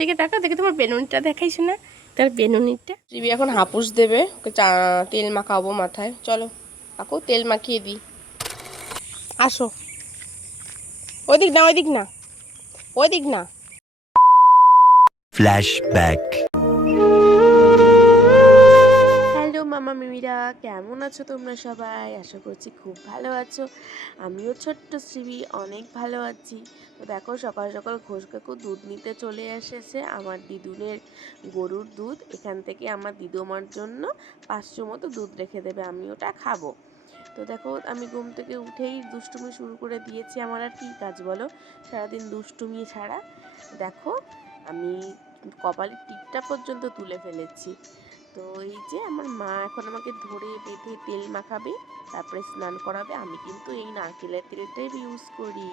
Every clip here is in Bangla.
দেখে টাকা দেখে তোমার বেনুনিটা দেখাইছ না, তার বেনুনিটা। রিবি এখন হাপুস দেবে, ওকে তেল মাখাবো মাথায়। চলো কাকু তেল মাখিয়ে দিই। আসো, ওইদিক না ওইদিক না ওইদিক না। ফ্ল্যাশব্যাক। হ্যালো মামা মিমিরা, কেমন আছো তোমরা সবাই? আশা করছি খুব ভালো আছো। আমিও ছোট্ট শ্রীবি অনেক ভালো আছি। তো দেখো সকাল সকাল ঘোষ কাকু দুধ নিতে চলে এসেছে, আমার দিদুনের গরুর দুধ। এখান থেকে আমার দিদুমার জন্য 500 মতো দুধ রেখে দেবে, আমি ওটা খাবো। তো দেখো আমি ঘুম থেকে উঠেই দুষ্টুমি শুরু করে দিয়েছি। আমার আর কী কাজ বলো, সারাদিন দুষ্টুমি ছাড়া। দেখো আমি কপালের টিপটা পর্যন্ত তুলে ফেলেছি। তো এই যে আমার মা এখন আমাকে ধরে বেঁধে তেল মাখাবে, তারপরে স্নান করাবে। আমি কিন্তু এই নারকেলের তেলটাই ইউজ করি।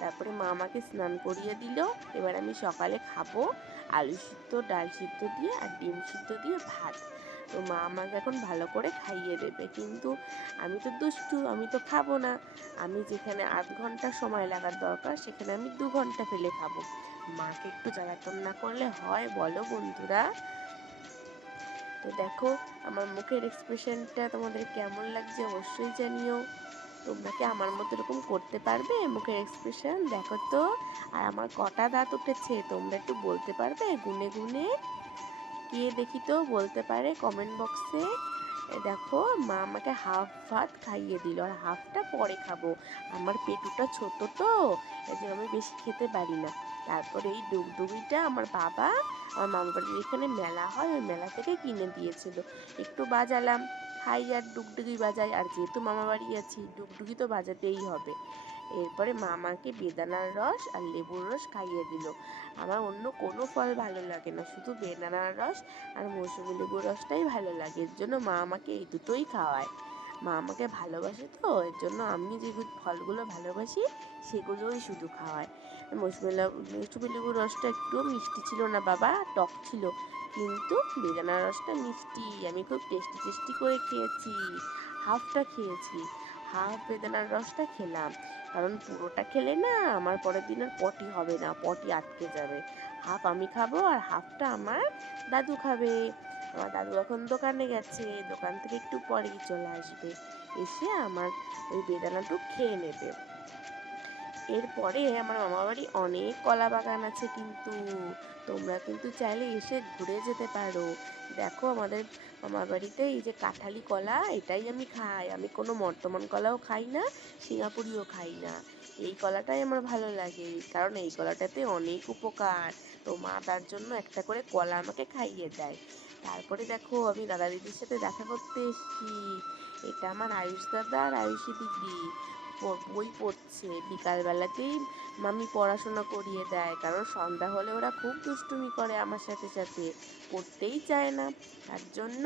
তারপরে মা আমাকে স্নান করিয়ে দিল। এবার আমি সকালে খাবো আলু সিদ্ধ, ডাল সিদ্ধ দিয়ে আর ডিম সিদ্ধ দিয়ে ভাত। তো মা আমাকে এখন ভালো করে খাইয়ে দেবে, কিন্তু আমি তো দুষ্টু, আমি তো খাবো না। আমি যেখানে আধ ঘন্টা সময় লাগার দরকার সেখানে আমি 2 ঘন্টা ফেলে খাবো। মাকে একটু জ্বালাতন না করলে হয় বলো বন্ধুরা? তো দেখো আমার মুখের এক্সপ্রেশনটা তোমাদের কেমন লাগছে অবশ্যই জানিও। তোমরা কি আমার মতো এরকম করতে পারবে মুখের এক্সপ্রেশন? দেখো তো। আর আমার কটা দাঁত উঠেছে তোমরা একটু বলতে পারবে গুনে গুনে? কে দেখি তো বলতে পারে কমেন্ট বক্সে। দেখো মা আমাকে হাফ ভাত খাইয়ে দিল, আর হাফটা পরে খাবো। আমার পেটুটা ছোট তো, এই জন্য আমি বেশি খেতে পারি না। তারপরে এই ডুগডুগিটা আমার বাবা আমার মামা বাড়ির এখানে মেলা হয়, ওই মেলা থেকে কিনে দিয়েছিল। একটু বাজালাম, খাই আর ডুগডুগি বাজাই। আর যেহেতু মামা বাড়ি আছি ডুগডুগি তো বাজাতেই হবে। এরপরে মা আমাকে বেদানার রস আর লেবুর রস খাইয়ে দিল। আমার অন্য কোনো ফল ভালো লাগে না, শুধু বেদানার রস আর মৌসুমি লেবুর রসটাই ভালো লাগে। এর জন্য মা আমাকে এই দুটোই খাওয়ায়। মা আমাকে ভালোবাসে তো, এর জন্য আমি যে ফলগুলো ভালোবাসি সেগুলোই শুধু খাওয়ায়। মৌসুমি লেবুর রসটা একটুও মিষ্টি ছিল না বাবা, টক ছিল। কিন্তু বেদানার রসটা মিষ্টি, আমি খুব টেস্টি টেস্টি করে খেয়েছি। হাফটা খেয়েছি, হাফ বেদানার রসটা খেলাম। কারণ পুরোটা খেলে না আমার পরের দিন আর পটি হবে না, পটি আটকে যাবে। হাফ আমি খাবো আর হাফটা আমার দাদু খাবে। আমার দাদু এখন দোকানে গেছে, দোকান থেকে একটু পরেই চলে আসবে, এসে আমার ওই বেদানাটুক খেয়ে নেবে। এরপরে আমার মামা বাড়ি অনেক কলা বাগান আছে, কিন্তু তোমরা কিন্তু চাইলে এসে ঘুরে যেতে পারো। দেখো আমাদের মামার বাড়িতে এই যে কাঁঠালি কলা, এটাই আমি খাই। আমি কোনো বর্তমান কলাও খাই না, সিঙ্গাপুরিও খাই না। এই কলাটাই আমার ভালো লাগে, কারণ এই কলাটাতে অনেক উপকার। তো মা তার জন্য একটা করে কলা আমাকে খাইয়ে দেয়। তারপরে দেখো আমি দাদা দিদির সাথে দেখা করতে এসেছি। এটা আমার আয়ুষ দাদা আর আয়ুষী দিদি বই পড়ছে। বিকালবেলাতেই মামি পড়াশোনা করিয়ে দেয়, কারণ সন্ধ্যা হলে ওরা খুব দুষ্টুমি করে আমার সাথে সাথে, পড়তেই চায় না। তার জন্য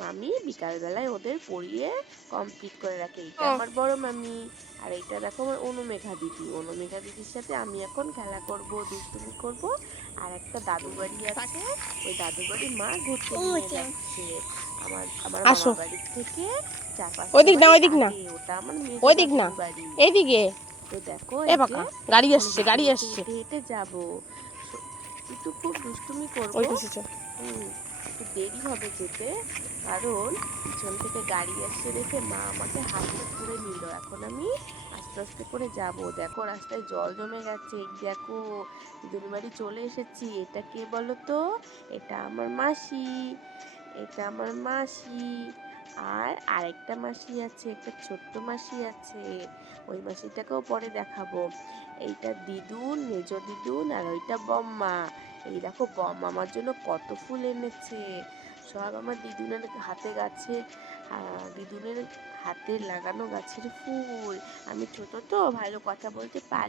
মামি বিকালবেলায় ওদের পড়িয়ে কমপ্লিট করে রাখে। এইটা আমার বড় মামি। আর এইটা দেখো আমার অনুমেঘা দিদি। অনুমেঘা দিদির সাথে আমি এখন খেলা করব, দুষ্টুমি করব। আর একটা দাদু বাড়ি আছে, ওই দাদু বাড়ি মা ঘুরতে নিয়ে যাচ্ছে আমার আমার মামা আসো, বাড়ির থেকে 4-5টা ওইদিক না বাড়ি ওইদিক না আগে। ওটা আমার মেজো ওইদিক না দাদুর বাড়ি। এইদিকে। তো দেখো এ এই যে বাঁকা গাড়ি এখন আসছে হেঁটে গাড়ি হেঁটে আসছে। হেঁটে হেঁটে যাবো। একটু খুব দুষ্টুমি করব। ওই তো এসেছে। একটু দেরি হবে যেতে, কারণ পিছন থেকে গাড়ি আসছে দেখে মা আমাকে হাতটা তুলে নিল। এখন আমি আস্তে আস্তে করে যাব। দেখো রাস্তায় জল জমে গেছে, এই দেখো দিদুন বাড়ি চলে এসেছি। এটা কে বলো তো? এটা আমার মাসি, এটা আমার মাসি। আর আরেকটা মাসি আছে, একটা ছোট্ট মাসি আছে, ওই মাসিটাকেও পরে দেখাবো। এইটা দিদুন, মেজো দিদুন, আর ওইটা বম্মা। এই দেখো বম্মা আমার জন্য কত ফুল এনেছে, সব আমার দিদুনের হাতে গাছে, দিদুনের হাতে লাগানো গাছের ফুল। আমি ছোট তো ভালো কথা বলতে পারি।